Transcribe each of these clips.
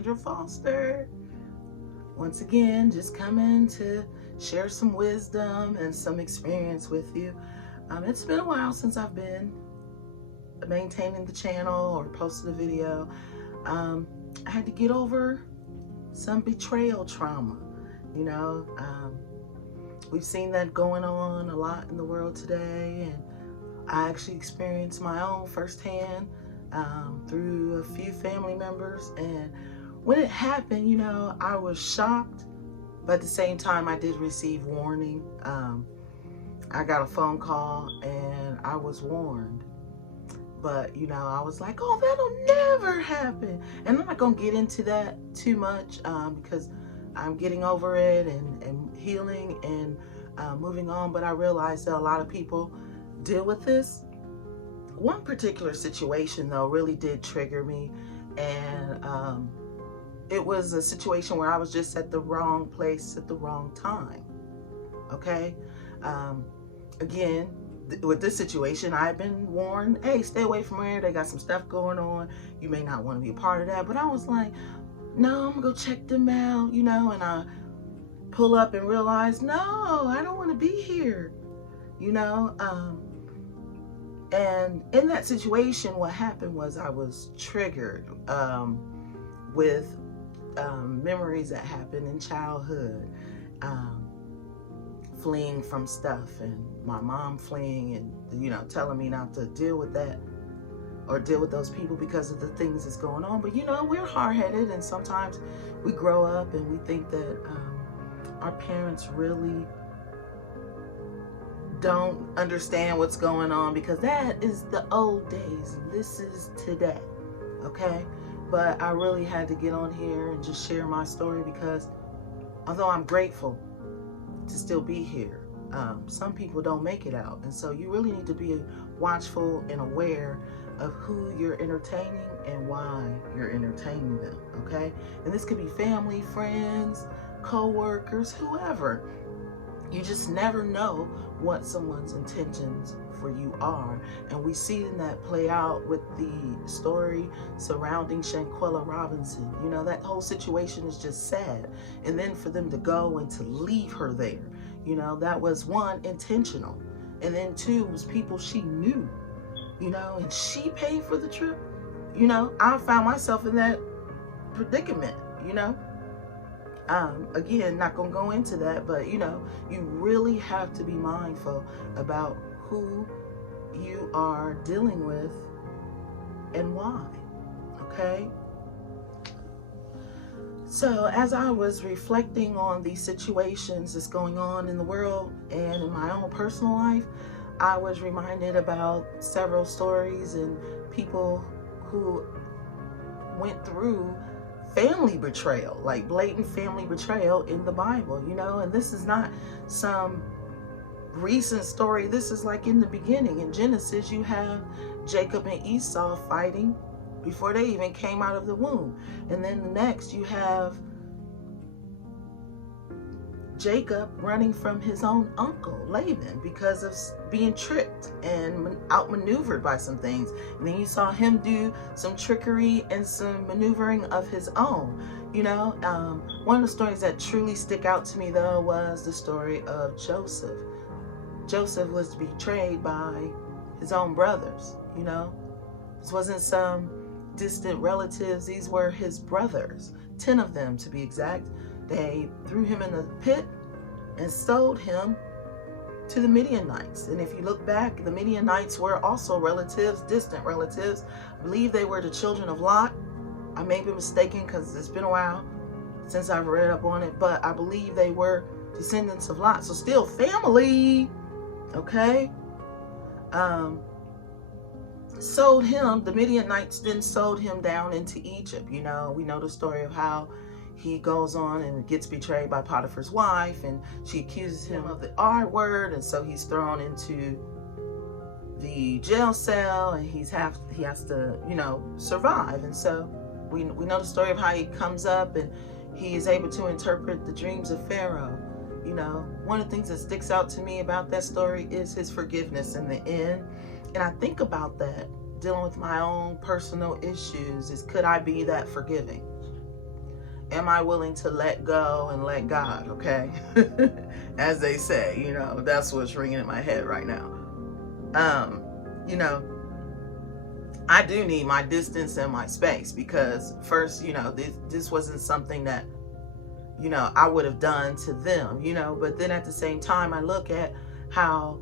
Kendra Foster. Once again, just coming to share some wisdom and some experience with you. It's been a while since I've been maintaining the channel or posted a video. I had to get over some betrayal trauma. You know, we've seen that going on a lot in the world today, and I actually experienced my own firsthand through a few family members. And when it happened, you know, I was shocked, but at the same time I did receive warning. I got a phone call and I was warned, but you know, I was like, oh, that'll never happen. And I'm not gonna get into that too much because I'm getting over it and healing and moving on. But I realized that a lot of people deal with this. One particular situation though really did trigger me, and it was a situation where I was just at the wrong place at the wrong time. Okay, again, with this situation, I've been warned, hey, stay away from here, they got some stuff going on, you may not want to be a part of that. But I was like, no, I'm gonna go check them out, you know. And I pull up and realize, no, I don't want to be here, you know. And in that situation, what happened was I was triggered with memories that happened in childhood, fleeing from stuff, and my mom fleeing and, you know, telling me not to deal with that or deal with those people because of the things that's going on. But you know, we're hard-headed, and sometimes we grow up and we think that our parents really don't understand what's going on, because that is the old days and this is today. Okay, but I really had to get on here and just share my story, because although I'm grateful to still be here, some people don't make it out. And so you really need to be watchful and aware of who you're entertaining and why you're entertaining them. Okay, and this could be family, friends, co-workers, whoever. You just never know what someone's intentions for you are. And we see that play out with the story surrounding Shanquella Robinson. You know, that whole situation is just sad. And then for them to go and to leave her there, you know, that was one, intentional. And then two, was people she knew, you know, and she paid for the trip. You know, I found myself in that predicament, you know. Again, not gonna go into that, but you know, you really have to be mindful about who you are dealing with and why. Okay, so as I was reflecting on these situations that's going on in the world and in my own personal life, I was reminded about several stories and people who went through family betrayal, like blatant family betrayal in the Bible, you know. And this is not some recent story. This is like in the beginning. In Genesis, you have Jacob and Esau fighting before they even came out of the womb. And then the next, you have Jacob running from his own uncle Laban because of being tricked and outmaneuvered by some things. And then you saw him do some trickery and some maneuvering of his own. You know, one of the stories that truly stick out to me though was the story of Joseph. Joseph was betrayed by his own brothers. You know, this wasn't some distant relatives, these were his brothers, 10 of them to be exact. They threw him in a pit and sold him to the Midianites. And if you look back, the Midianites were also relatives, distant relatives. I believe they were the children of Lot. I may be mistaken because it's been a while since I've read up on it, but I believe they were descendants of Lot. So still family, okay? Sold him, the Midianites then sold him down into Egypt. You know, we know the story of how he goes on and gets betrayed by Potiphar's wife, and she accuses him of the R word, and so he's thrown into the jail cell, and he has to, you know, survive. And so we know the story of how he comes up and he is able to interpret the dreams of Pharaoh. You know, one of the things that sticks out to me about that story is his forgiveness in the end. And I think about that dealing with my own personal issues, is could I be that forgiving? am I willing to let go and let God, okay? As they say, you know, that's what's ringing in my head right now. You know, I do need my distance and my space, because first, you know, this wasn't something that, you know, I would have done to them, you know, but then at the same time, I look at how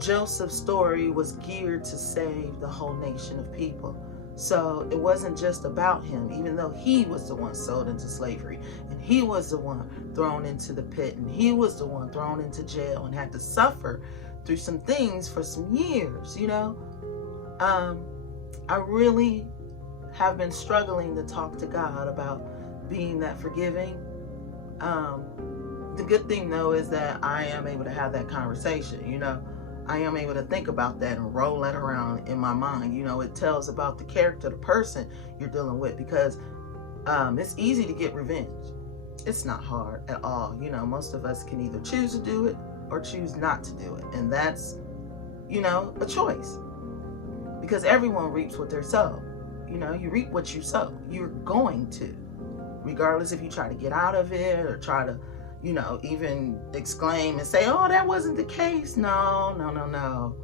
Joseph's story was geared to save the whole nation of people. So it wasn't just about him, even though he was the one sold into slavery, and he was the one thrown into the pit, and he was the one thrown into jail and had to suffer through some things for some years, you know. I really have been struggling to talk to God about being that forgiving. The good thing though is that I am able to have that conversation, you know. I am able to think about that and roll that around in my mind. You know, it tells about the character of the person you're dealing with, because it's easy to get revenge. It's not hard at all. You know, most of us can either choose to do it or choose not to do it. And that's, you know, a choice, because everyone reaps what they sow. You know, you reap what you sow. You're going to, regardless if you try to get out of it or try to, you know, even exclaim and say, oh, that wasn't the case. No, no, no, no.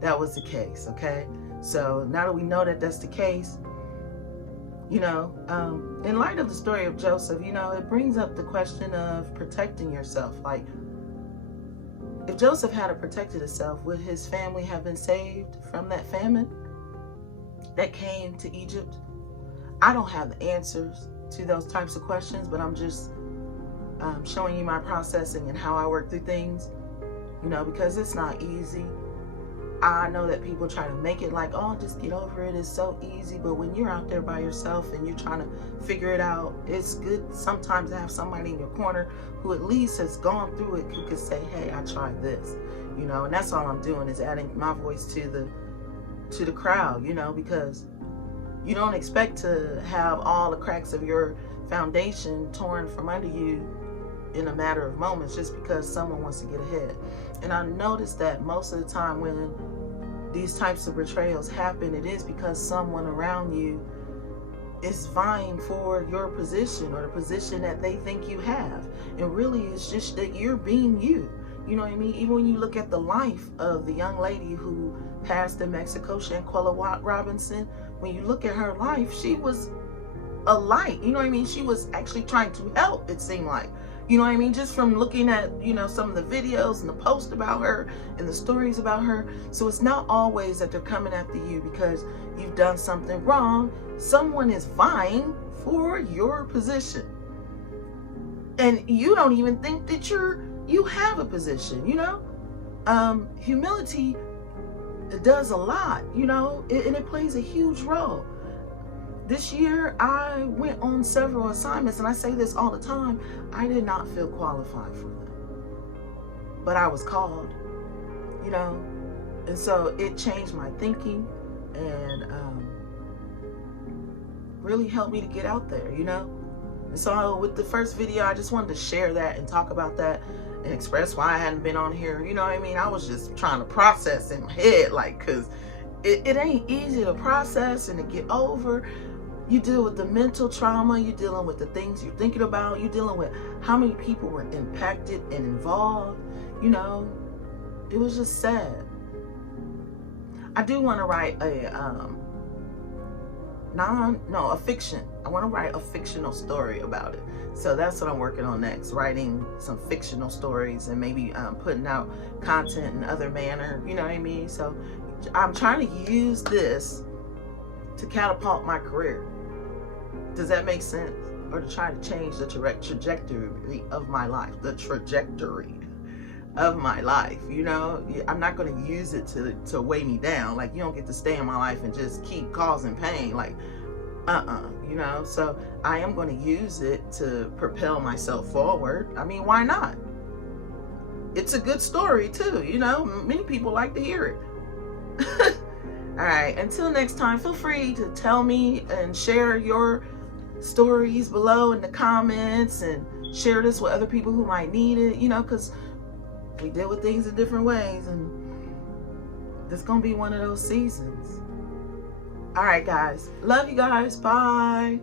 That was the case, okay? So now that we know that that's the case, you know, in light of the story of Joseph, you know, it brings up the question of protecting yourself. Like, if Joseph had protected himself, would his family have been saved from that famine that came to Egypt? I don't have the answers to those types of questions, but I'm just showing you my processing and how I work through things, you know, because it's not easy. I know that people try to make it like, oh, just get over it, it's so easy. But when you're out there by yourself and you're trying to figure it out, it's good sometimes to have somebody in your corner who at least has gone through it, who could say, hey, I tried this, you know. And that's all I'm doing, is adding my voice to the crowd, you know, because you don't expect to have all the cracks of your foundation torn from under you in a matter of moments just because someone wants to get ahead. And I noticed that most of the time when these types of betrayals happen, it is because someone around you is vying for your position or the position that they think you have. And really it's just that you're being you. You know what I mean? Even when you look at the life of the young lady who passed in Mexico, Shanquella Robinson, when you look at her life, she was a light. You know what I mean? She was actually trying to help, it seemed like. You know what I mean? Just from looking at, you know, some of the videos and the posts about her and the stories about her. So it's not always that they're coming after you because you've done something wrong. Someone is vying for your position. And you don't even think that you have a position, you know? Humility does a lot, you know, and it plays a huge role. This year, I went on several assignments, and I say this all the time, I did not feel qualified for them. But I was called, you know, and so it changed my thinking and really helped me to get out there, you know. And so with the first video, I just wanted to share that and talk about that and express why I hadn't been on here, you know what I mean? I was just trying to process in my head, like, because it ain't easy to process and to get over. You deal with the mental trauma, you're dealing with the things you're thinking about, you're dealing with how many people were impacted and involved, you know. It was just sad. I do want to write a fiction. I want to write a fictional story about it. So that's what I'm working on next, writing some fictional stories and maybe putting out content in other manner, you know what I mean? So I'm trying to use this to catapult my career. Does that make sense? Or to try to change the trajectory of my life, you know? I'm not going to use it to weigh me down. Like, you don't get to stay in my life and just keep causing pain. Like, you know? So I am going to use it to propel myself forward. I mean, why not? It's a good story too, you know? Many people like to hear it. All right, until next time, feel free to tell me and share your stories below in the comments and share this with other people who might need it, you know, because we deal with things in different ways, and this is going to be one of those seasons. All right, guys. Love you guys. Bye.